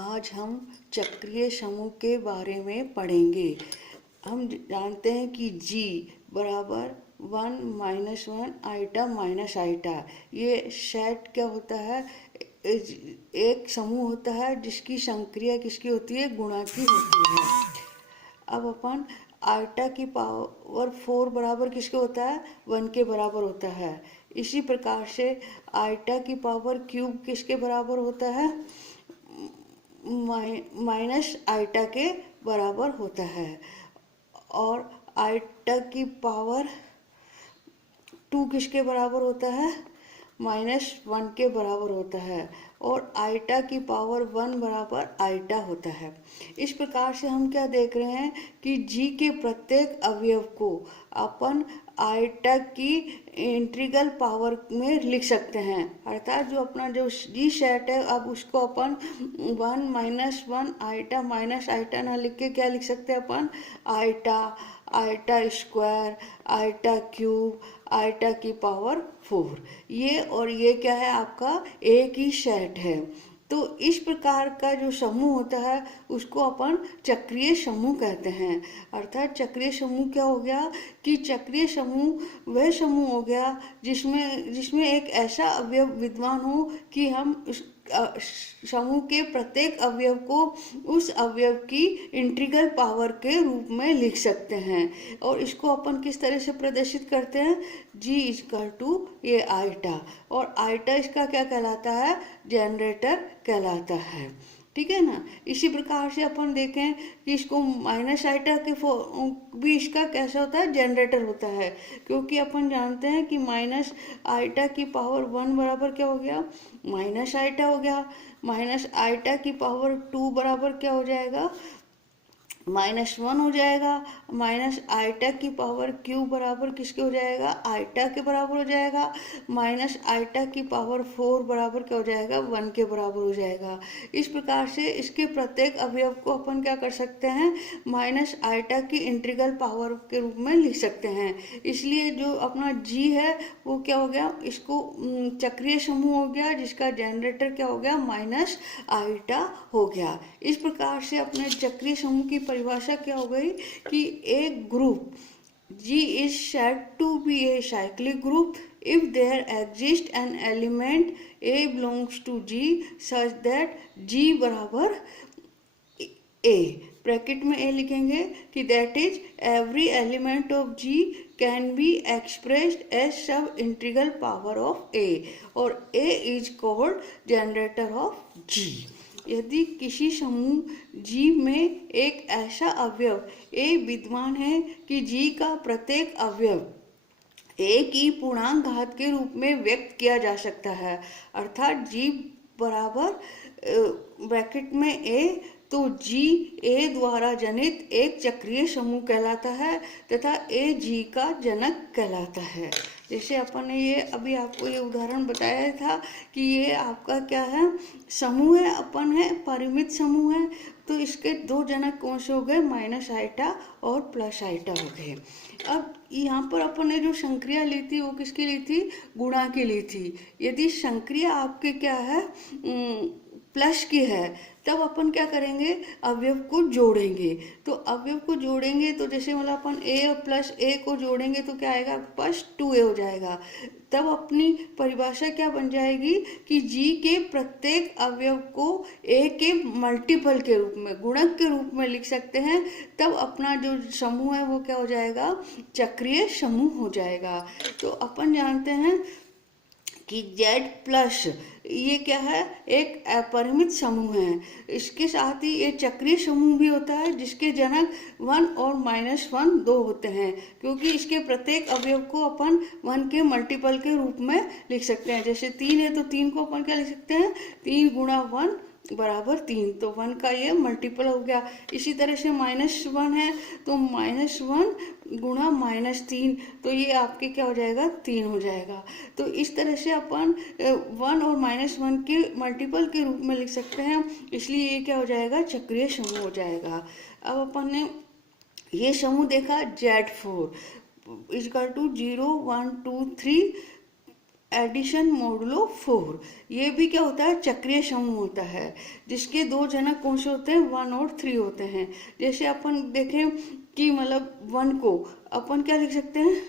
आज हम चक्रीय समूह के बारे में पढ़ेंगे। हम जानते हैं कि G बराबर 1 - 1 आइटा माइनस आइटा। ये सेट क्या होता है? एक समूह होता है जिसकी संक्रिया किसकी होती है? गुणा की होती है। अब अपन आइटा की पावर 4 बराबर किसके होता है? 1 के बराबर होता है। इसी प्रकार से आइटा की पावर क्यूब किसके बराबर होता है? माइनस आइटा के बराबर होता है। और आइटा की पावर 2 किसके बराबर होता है? -1 के बराबर होता है। और आइटा की पावर 1 बराबर आइटा होता है। इस प्रकार से हम क्या देख रहे हैं कि जी के प्रत्येक अवयव को अपन आइटा की इंटीग्रल पावर में लिख सकते हैं। अर्थात जो अपना जो जी सेट है, अब उसको अपन 1 - 1 आइटा माइनस आइटा ना लिख के क्या लिख सकते हैं अपन? Eta, eta square, eta cube, eta की पावर 4। ये और ये क्या है? आपका एक ही सेट है। तो इस प्रकार का जो समूह होता है उसको अपन चक्रीय समूह कहते हैं। अर्थात चक्रीय समूह क्या हो गया कि चक्रीय समूह वह समूह हो गया जिसमें एक ऐसा अवयव विद्यमान हो कि हम उस समूह के प्रत्येक अवयव को उस अवयव की इंटीग्रल पावर के रूप में लिख सकते हैं। और इसको अपन किस तरह से प्रदर्शित करते हैं? जी इक्वल टू ये आइटा, और आइटा इसका क्या कहलाता है? जनरेटर कहलाता है। ठीक है ना। इसी प्रकार से अपन देखें कि इसको माइनस आइटा के भी इसका कैसा होता है? जनरेटर होता है। क्योंकि अपन जानते हैं कि माइनस आइटा की पावर 1 बराबर क्या हो गया? माइनस आइटा हो गया। माइनस आइटा की पावर 2 बराबर क्या हो जाएगा? -1 हो जाएगा। माइनस आइटा की पावर क्यूब बराबर किसके हो जाएगा? आइटा के बराबर हो जाएगा। माइनस आइटा की पावर 4 बराबर क्या हो जाएगा? 1 के बराबर हो जाएगा। इस प्रकार से इसके प्रत्येक अवयव को अपन क्या कर सकते हैं? माइनस आइटा की इंटीग्रल पावर के रूप में लिख सकते हैं। इसलिए जो अपना जी है वो क्या हो गया? इसको चक्रीय समूह हो गया जिसका जनरेटर क्या हो गया? माइनस आइटा हो गया। इस प्रकार से अपने चक्रीय समूह की परिभाषा क्या हो गई कि एक group G is said to be a cyclic group if there exists an element A belongs to G such that G बराबर A, ब्रैकेट में A लिखेंगे कि that is every element of G can be expressed as sub integral power of A, और A is called generator of G। यदि किसी समूह G में एक ऐसा अवयव A विद्यमान है कि G का प्रत्येक अवयव A की पूर्णांक घात के रूप में व्यक्त किया जा सकता है, अर्थात G बराबर ब्रैकेट में A, तो G A द्वारा जनित एक चक्रीय समूह कहलाता है तथा A G का जनक कहलाता है। जैसे अपन ने ये अभी आपको ये उदाहरण बताया था कि ये आपका क्या है? समूह है, अपन है परिमित समूह है। तो इसके दो जनक कौन से हो गए? माइनस आइटा और प्लस आइटा हो गए। अब यहाँ पर अपन ने जो संक्रिया ली थी वो किसकी ली थी? गुणा की ली थी। यदि संक्रिया आपके क्या है? प्लस की है, तब अपन क्या करेंगे? अवयव को जोड़ेंगे। तो अवयव को जोड़ेंगे तो जैसे मतलब अपन A और प्लस A को जोड़ेंगे तो क्या आएगा? पास 2A हो जाएगा। तब अपनी परिभाषा क्या बन जाएगी कि G के प्रत्येक अवयव को A के मल्टीपल के रूप में, गुणक के रूप में लिख सकते हैं। तब अपना जो समूह है वो क्या हो जाएगा? चक्रीय समूह हो जाएगा। तो अपन जानते हैं कि Z प्लस ये क्या है? एक अपरिमित समूह है। इसके साथ ही ये चक्रीय समूह भी होता है जिसके जनक 1 और -1 दो होते हैं, क्योंकि इसके प्रत्येक अवयव को अपन 1 के मल्टीपल के रूप में लिख सकते हैं। जैसे 3 है तो 3 को अपन क्या लिख सकते हैं? 3 गुणा 1 बराबर 3, तो 1 का ये मल्टीपल हो गया। इसी तरह से -1 है तो -1 गुणा -3, तो ये आपके क्या हो जाएगा? 3 हो जाएगा। तो इस तरह से अपन 1 और -1 के मल्टीपल के रूप में लिख सकते हैं, इसलिए ये क्या हो जाएगा? चक्रीय समूह हो जाएगा। अब अपन ने ये समूह देखा Z4 equal to 0 1 2 3 addition modulo 4। ये भी क्या होता है, चक्रीय समूह होता है जिसके दो जनक कौन से होते हैं, 1 और 3 होते हैं। जैसे अपन देखें कि मतलब 1 को अपन क्या लिख सकते हैं,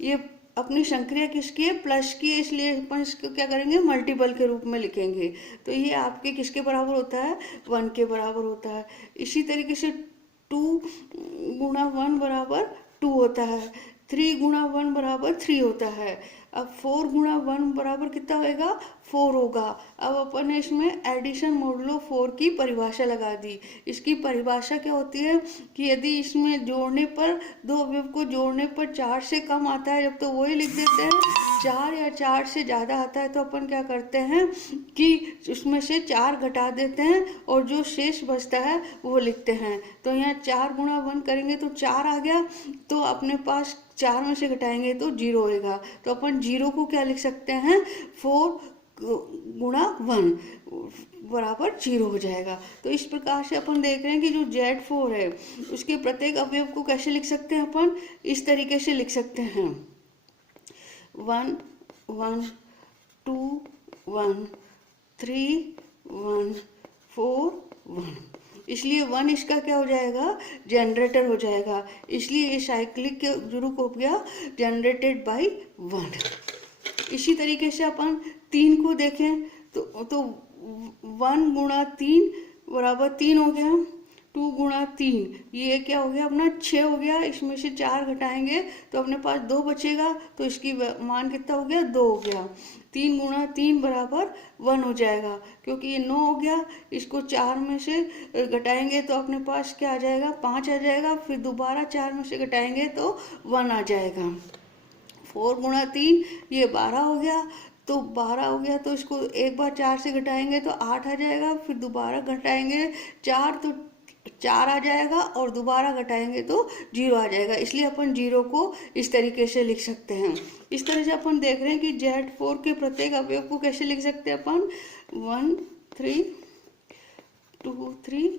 ये अपनी संक्रिया किसकी है, प्लस की, इसलिए अपन इसको क्या करेंगे, मल्टीपल के रूप में लिखेंगे। तो ये आपके किसके बराबर होता है, 1 के बराबर होता है। इसी तरीके से 2 गुणा 1 बराबर 2 होता है, 3 गुणा 1 बराबर 3 होता है। अब 4 गुणा 1 बराबर कितना होएगा, 4 होगा। अब अपन ने इसमें एडिशन मोडुलो 4 की परिभाषा लगा दी। इसकी परिभाषा क्या होती है कि यदि इसमें जोड़ने पर, दो अवयव को जोड़ने पर 4 से कम आता है जब, तो वही लिख देते हैं। 4 या 4 से ज़्यादा आता है तो अपन क्या करते हैं कि उसमें से 4 घटा देते हैं और जो शेष बचता है वो लिखते हैं। तो यहाँ 4 गुणा 1 करेंगे तो 4 आ गया, तो अपने पास 4 में से घटाएंगे तो 0 होएगा। तो अपन 0 को क्या लिख सकते हैं, 4 गुणा 1 बराबर 0 हो जाएगा। तो इस प्रकार से अपन देख रहे हैं कि जो Z4 है उसके प्रत्येक अवयव को कैसे लिख सकते हैं, अपन इस तरीके से लिख सकते हैं, 1 1 2 1 3 1 4 1। इसलिए 1 इसका क्या हो जाएगा, जनरेटर हो जाएगा। इसलिए ये साइक्लिक के रूप हो गया जनरेटेड बाय 1। इसी तरीके से अपन 3 को देखें तो 1 गुणा 3 बराबर 3 हो गया, 2 गुणा 3 ये क्या हो गया अपना 6 हो गया। इसमें से 4 घटाएंगे तो अपने पास 2 बचेगा, तो इसकी मान कितना हो गया, 2 हो गया। 3 गुणा 3 बराबर 1 हो जाएगा, क्योंकि ये 9 हो गया। इसको 4 में से घटाएंगे तो अपने पास क्या आ जाएगा, 5 आ जाएगा। फिर दोबारा 4 में से घटाएंगे तो 1 आ जाएगा। 4 गुणा 3 ये 12 हो गया, तो 12 हो गया तो इसको एक बार 4 से घटाएंगे तो 8 आ जाएगा। फिर दोबारा घटाएंगे 4 तो 4 आ जाएगा, और दोबारा घटाएंगे तो 0 आ जाएगा। इसलिए अपन 0 को इस तरीके से लिख सकते हैं। इस तरह से अपन देख रहे हैं कि Z4 के प्रत्येक अवयव को कैसे लिख सकते हैं अपन, 1 3 2 3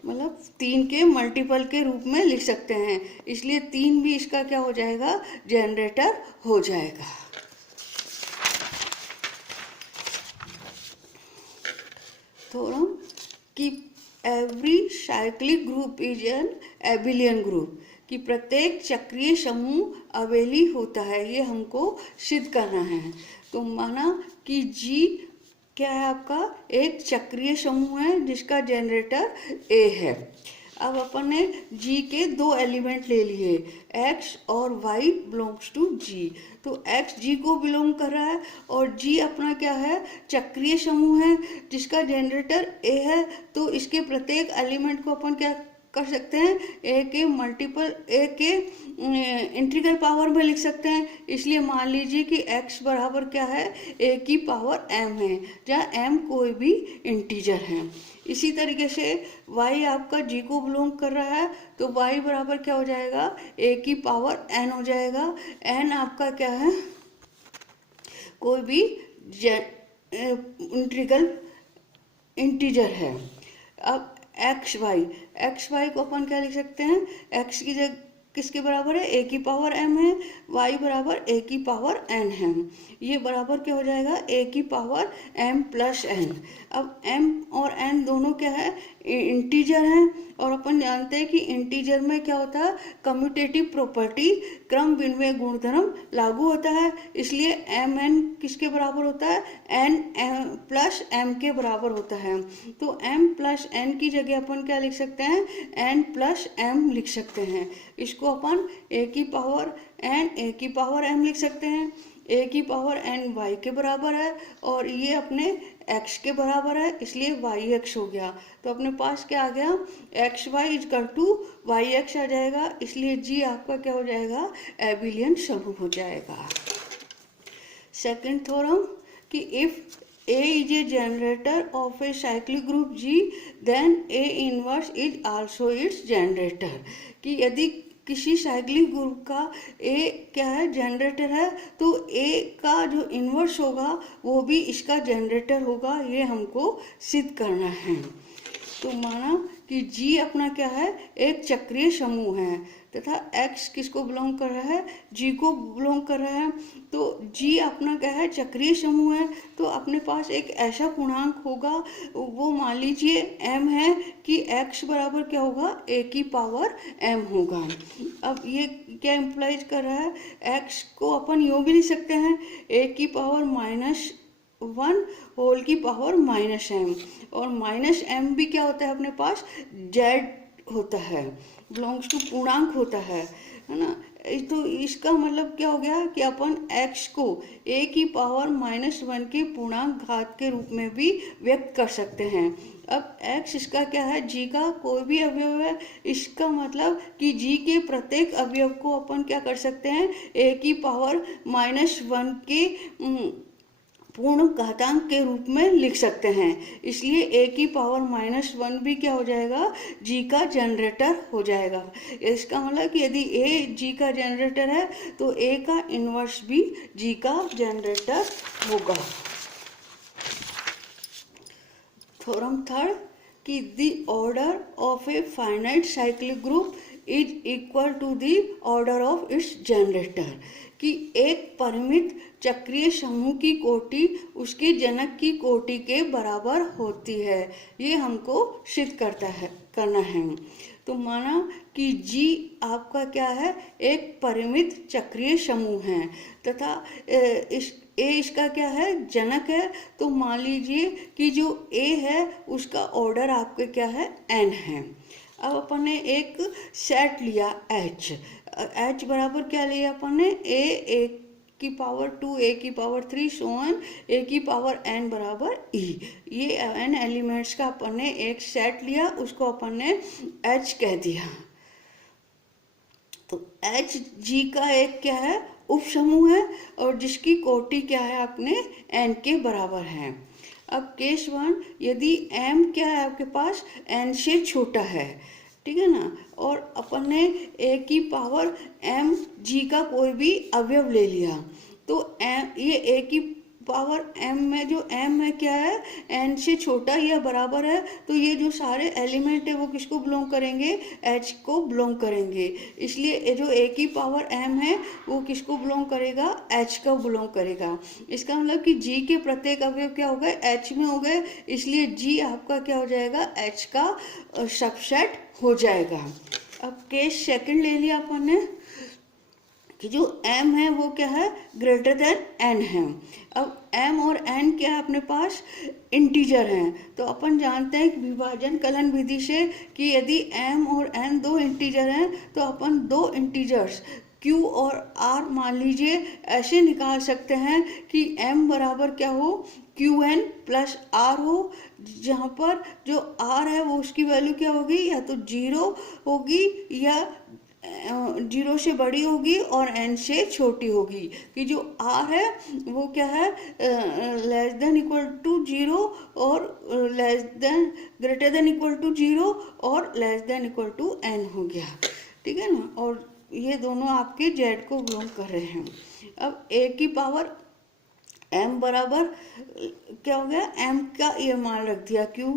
मतलब 3 के मल्टीपल के रूप में लिख सकते हैं। इसलिए 3 भी इसका क्या हो जाएगा, जनरेटर हो जाएगा। थोड़ा कि every cyclic group is an abelian group, कि प्रत्येक चक्रीय समूह अबेली होता है, ये हमको सिद्ध करना है। तो माना कि जी क्या है आपका, एक चक्रीय समूह है जिसका जनरेटर ए है। अब अपन ने जी के 2 एलिमेंट ले लिए, x और y बिलोंग्स टू जी। तो x जी को बिलोंग कर रहा है और जी अपना क्या है, चक्रीय समूह है जिसका जनरेटर ए है। तो इसके प्रत्येक एलिमेंट को अपन क्या कर सकते हैं, ए के मल्टीपल, ए के इंटीग्रल पावर में लिख सकते हैं। इसलिए मान लीजिए कि x बराबर क्या है, a की पावर m है, जहाँ m कोई भी इंटीजर है। इसी तरीके से y आपका g को बिलोंग कर रहा है, तो y बराबर क्या हो जाएगा, a की पावर n हो जाएगा। n आपका क्या है, कोई भी इंटीग्रल इंटीजर है। अब एक्स वाई को अपन क्या लिख सकते हैं, एक्स की जगह किसके बराबर है, ए की पावर एम है, वाई बराबर ए की पावर एन है। ये बराबर क्या हो जाएगा, ए की पावर एम प्लस एन। अब एम और एन दोनों क्या है, इंटीजर हैं, और अपन जानते हैं कि इंटीजर में क्या होता है, कम्यूटेटिव प्रॉपर्टी, क्रम विनिमय गुणधर्म लागू होता है। इसलिए एम एन किसके बराबर होता है, एन एम प्लस एम के बराबर होता है। तो एम प्लस एन की जगह अपन क्या लिख सकते हैं, एन प्लस एम लिख सकते हैं। इसको अपन ए की पावर एन ए की पावर एम लिख सकते हैं। ए की पावर एन वाई के बराबर है और ये अपने एक्स के बराबर है, इसलिए वाई एक्स हो गया। तो अपने पास क्या आ गया, x y is equal to y x आ जाएगा। इसलिए जी आपका क्या हो जाएगा, एबिलियन समूह हो जाएगा। सेकंड थ्योरम कि if A is a generator of a cyclic group G, then A inverse is also its generator। कि यदि किसी साइक्लिक ग्रुप का A क्या है, जनरेटर है, तो A का जो इन्वर्स होगा वो भी इसका जनरेटर होगा। ये हमको सिद्ध करना है। तो माना कि जी अपना क्या है, एक चक्रीय समूह है तथा एक्स किसको बिलोंग कर रहा है, जी को बिलोंग कर रहा है। तो जी अपना क्या है, चक्रीय समूह है, तो अपने पास एक ऐसा पूर्णांक होगा, वो मान लीजिए m है, कि x बराबर क्या होगा, a की पावर m होगा। अब ये क्या इम्प्लाइज कर रहा है, x को अपन यूँ भी लिख सकते हैं, a की पावर -1 होल की पावर -m, और -m भी क्या होता है अपने पास, z होता है, बिलोंग्स टू पूर्णांक होता है ना। तो इसका मतलब क्या हो गया कि अपन x को a की पावर -1 के पूर्णांक घात के रूप में भी व्यक्त कर सकते हैं। अब x इसका क्या है, g का कोई भी अवयव है, इसका मतलब कि g के प्रत्येक अवयव को अपन क्या कर सकते हैं, a की पावर -1 के पूर्ण घातांक के रूप में लिख सकते हैं। इसलिए a की पावर -1 भी क्या हो जाएगा, g का जनरेटर हो जाएगा। इसका मतलब कि यदि a g का जनरेटर है तो a का इन्वर्स भी g का जनरेटर होगा। थ्योरम थर्ड, कि the order of a finite cyclic group is equal to the order of its generator, कि एक परिमित चक्रीय समूह की कोटि उसके जनक की कोटि के बराबर होती है। ये हमको सिद्ध करना है। तो माना कि G आपका क्या है, एक परिमित चक्रीय समूह है तथा इसका क्या है, जनक है। तो मान लीजिए कि जो A है उसका ऑर्डर आपके क्या है, n है। अब अपन ने एक सेट लिया H बराबर क्या लिया अपन ने, a की पावर 2, a की पावर 3, सो ऑन a की पावर n बराबर e। ये n एलिमेंट्स का अपन ने एक सेट लिया, उसको अपन ने H कह दिया। तो H G का एक क्या है, उप समूह है, और जिसकी कोटि क्या है अपने n के बराबर है। अब केस 1, यदि m क्या है आपके पास, n से छोटा है, ठीक है ना, और अपन ने a की पावर m g का कोई भी अवयव ले लिया, तो ये a की पावर m में जो m है क्या है, n से छोटा या बराबर है, तो ये जो सारे एलिमेंट है वो किसको बिलोंग करेंगे, h को बिलोंग करेंगे। इसलिए जो a की पावर m है वो किसको बिलोंग करेगा, h को बिलोंग करेगा। इसका मतलब कि g के प्रत्येक अवयव क्या हो गए, h में हो गए, इसलिए g आपका क्या हो जाएगा, h का सबसेट हो जाएगा। अब केस सेकंड ले लिया अपन ने, कि जो m है वो क्या है, ग्रेटर देन n है। अब m और n क्या है अपने पास, इंटीजर हैं। तो अपन जानते हैं कि विभाजन कलन विधि से कि यदि m और n दो इंटीजर हैं तो अपन दो इंटीजर्स q और r मान लीजिए ऐसे निकाल सकते हैं कि m बराबर क्या हो, qn प्लस r हो, जहाँ पर जो r है वो उसकी वैल्यू क्या होगी, या तो 0 होगी या 0 से बड़ी होगी और n से छोटी होगी, कि जो r है वो क्या है, लेस देन इक्वल टू 0 और less than greater than equal to 0 और less than equal to n हो गया, ठीक है ना। और ये दोनों आपके z को बिलोंग कर रहे हैं। अब a की पावर m बराबर क्या हो गया, m का ये मान रख दिया, q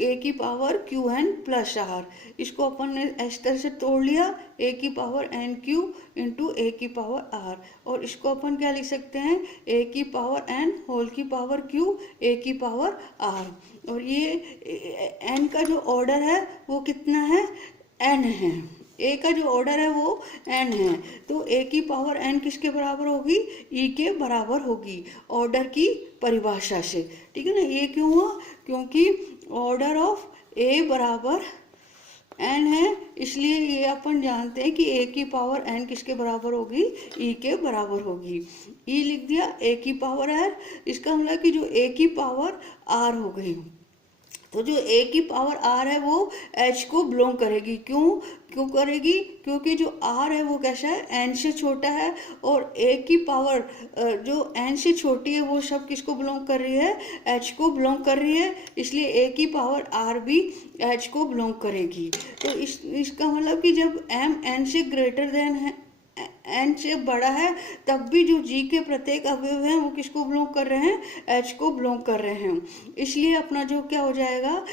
a की पावर qn प्लस r, इसको अपन ने इस तरह से तोड़ लिया, a की पावर nq इंटू a की पावर r, और इसको अपन क्या लिख सकते हैं, a की पावर n होल की पावर q a की पावर r। और ये n का जो ऑर्डर है वो कितना है, n है, a का जो ऑर्डर है वो n है, तो a की पावर n किसके बराबर होगी, e के बराबर होगी ऑर्डर की परिभाषा से, ठीक है ना। ये क्यों हुआ, क्योंकि ऑर्डर ऑफ a बराबर n है, इसलिए ये अपन जानते हैं कि a की पावर n किसके बराबर होगी, e के बराबर होगी। e लिख दिया, a की पावर r, इसका मतलब कि जो a की पावर r हो गई, तो जो a की पावर r है वो h को बिलोंग करेगी। क्यों करेगी, क्योंकि जो r है वो कैसा है, n से छोटा है, और a की पावर जो n से छोटी है वो सब किसको बिलोंग कर रही है, h को बिलोंग कर रही है, इसलिए a की पावर r भी h को बिलोंग करेगी। तो इसका मतलब कि जब m n से ग्रेटर देन है, एन से बड़ा है तब भी जो जी के प्रत्येक अवयव हैं वो किसको बिलोंग कर रहे हैं, एच को बिलोंग कर रहे हैं। इसलिए अपना जो क्या हो जाएगा,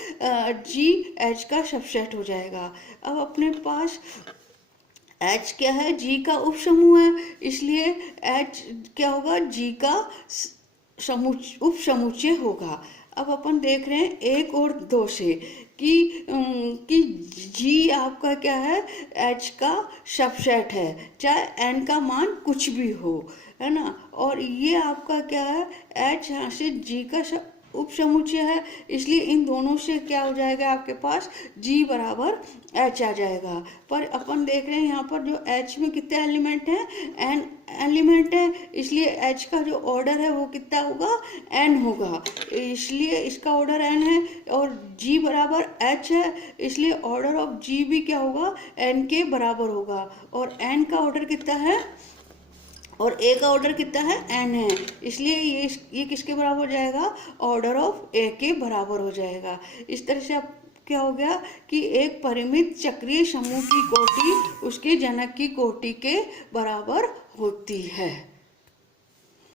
जी एच का सबसेट हो जाएगा। अब अपने पास एच क्या है, जी का उप समूह है, इसलिए एच क्या होगा, जी का उप समुच्चय होगा। अब अपन देख रहे हैं एक और दो से कि जी आपका क्या है, एच का सबसेट है, चाहे एन का मान कुछ भी हो, है ना। और ये आपका क्या है, एच यहाँ से जी का उप समुच्चय है, इसलिए इन दोनों से क्या हो जाएगा, आपके पास जी बराबर एच आ जाएगा। पर अपन देख रहे हैं यहाँ पर जो एच में कितने एलिमेंट हैं, एन एलिमेंट है, इसलिए एच का जो ऑर्डर है वो कितना होगा, एन होगा, इसलिए इसका ऑर्डर एन है। और जी बराबर एच है, इसलिए ऑर्डर ऑफ जी भी क्या होगा, एन के बराबर होगा। और एन का ऑर्डर कितना है, और ए का ऑर्डर कितना है, एन है, इसलिए ये किसके बराबर हो जाएगा, ऑर्डर ऑफ ए के बराबर हो जाएगा। इस तरह से अब क्या हो गया कि एक परिमित चक्रीय समूह की कोटि उसके जनक की कोटि के बराबर होती है।